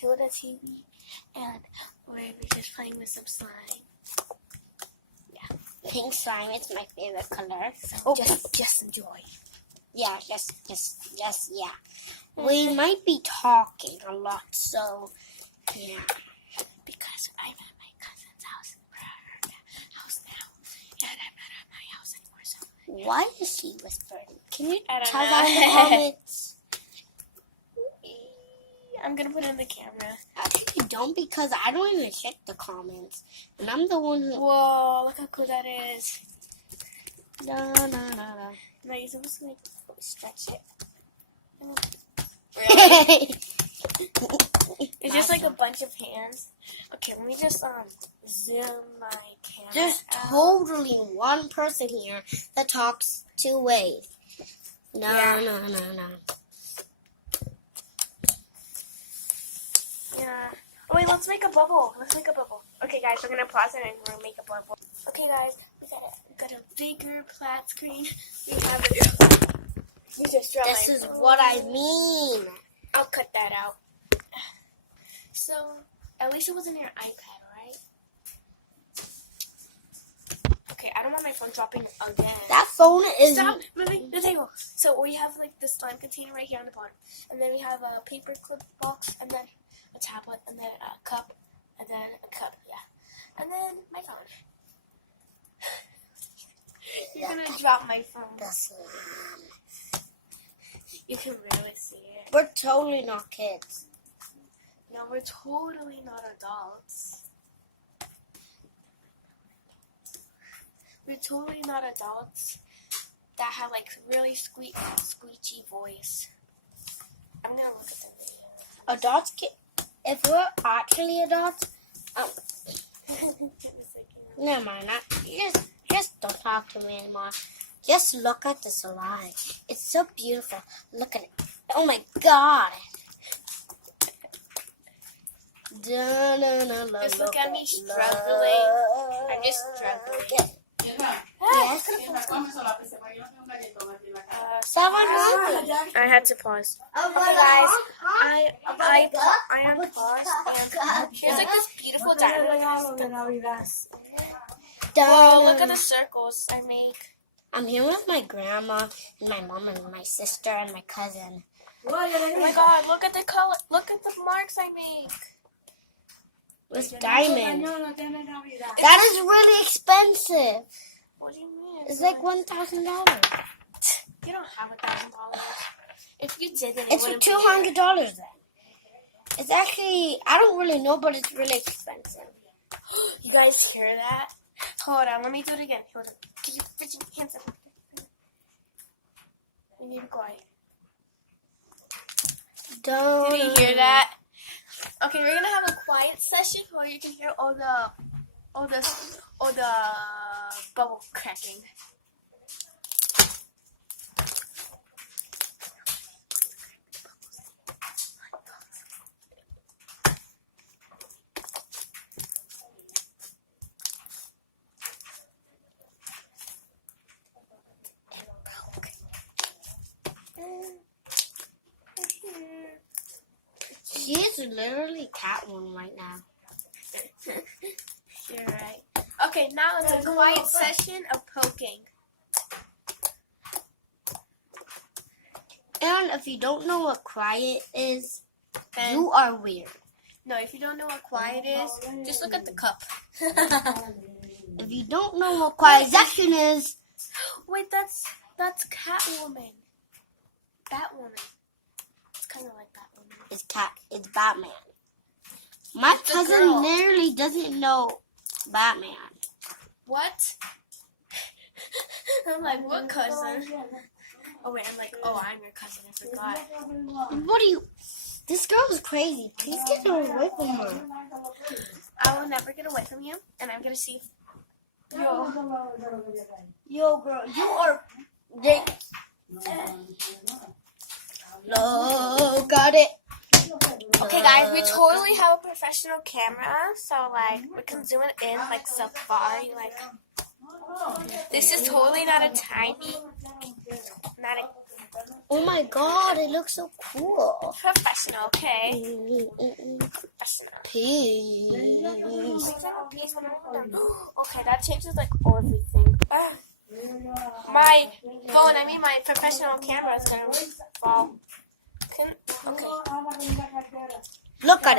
to the TV, and we're just playing with some slime. Yeah. Pink slime, it's my favorite color. So just enjoy. Yeah, yeah. We might be talking a lot, so yeah. Because I'm at my cousin's house. We're at her house now, and I'm not at my house anymore. So why is she whispering? Can you I don't tell know. that in the comments? I'm gonna put it in the camera. Actually, don't, because I don't even check the comments, and I'm the one who. Whoa! Look how cool that is. No. Now you're supposed to like stretch it. It's just like a bunch of hands. Okay, let me just zoom my camera. There's out. totally one person here that talks two ways. No. Yeah. Oh wait, let's make a bubble. Okay, guys, we're gonna pause it and we're gonna make a bubble. Okay, guys, we got a bigger flat screen. We have it. You just dropped This my is phone. what I mean. I'll cut that out. So, at least it wasn't your iPad, right? Okay, I don't want my phone dropping again. That phone is. Stop moving the table. So we have like the slime container right here on the bottom, and then we have a paper clip box, and then a tablet, and then a cup, and then a cup, yeah, and then my phone. You're gonna drop my phone. The slime. You can really see it. We're totally not kids. No, we're totally not adults. We're totally not adults that have like really squeaky voice. I'm gonna look at the video. Adults, if we're actually adults, never mind. Just don't talk to me anymore. Just look at the slime. It's so beautiful. Look at it. Oh my God. Just look at me struggling. I'm just struggling. Yes. I had to pause. Okay, guys, I unpaused, and here's like this beautiful diamond. Whoa, look at the circles I make. I'm here with my grandma and my mom and my sister and my cousin. Oh my God, look at the color. Look at the marks I make. With diamond. That is really expensive. What do you mean? It's like $1,000. You don't have $1,000. If you did, then It's for $200 then. It's actually, I don't really know, but it's really expensive. You guys hear that? Hold on, let me do it again. Hold on. Can you put your hands up? You need to be quiet. Don't. Did you hear that? Okay, we're gonna have a quiet session where you can hear all the bubble cracking. She is literally Catwoman right now. You're right. Okay, now it's a quiet session of poking. And if you don't know what quiet is, Then, you are weird. no, if you don't know what quiet is, just look at the cup. If you don't know what quiet section is, Wait, that's Catwoman. Batwoman. It's kind of like Batwoman. it's Batman. My It's a cousin girl. literally doesn't know Batman. What? I'm like, what cousin? Oh wait, I'm like, oh, I'm your cousin. I forgot. What are you? This girl is crazy. Please get her away from her. I will never get away from you, and I'm gonna see. Yo, girl, you are. No, got it. Okay, guys, we totally have a professional camera, so like we can zoom it in like Safari. Like this is totally not a tiny, not a Oh my God, it looks so cool. professional. Okay. peace. Okay, that changes like everything. My phone, I mean my professional camera is gonna fall. Okay. Look at it.